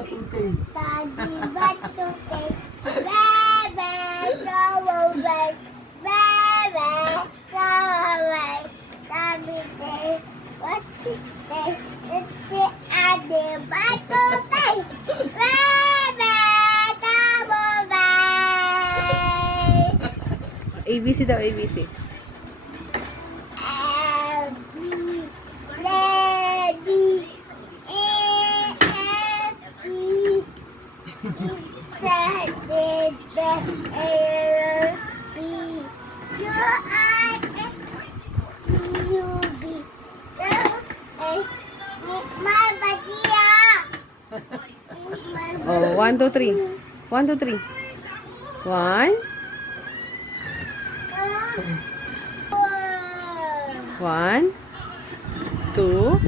Batuting. Daddy Batuting. Bebe, go away. Bebe, go away. Daddy day, what is day? It's the Adri Batuting. Bebe, go away. ABC daw, ABC. Oh, 1, 2, 3. 1, 2, 3. 1. 1, 2.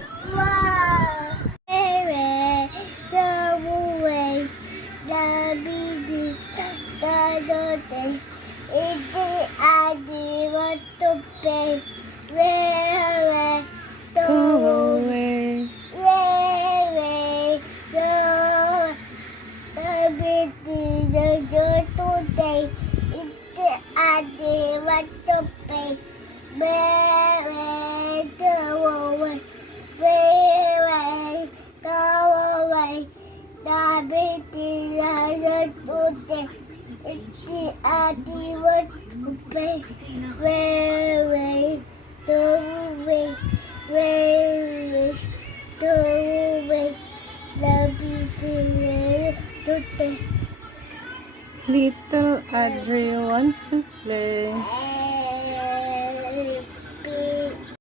Go away. Little Adri wants to play.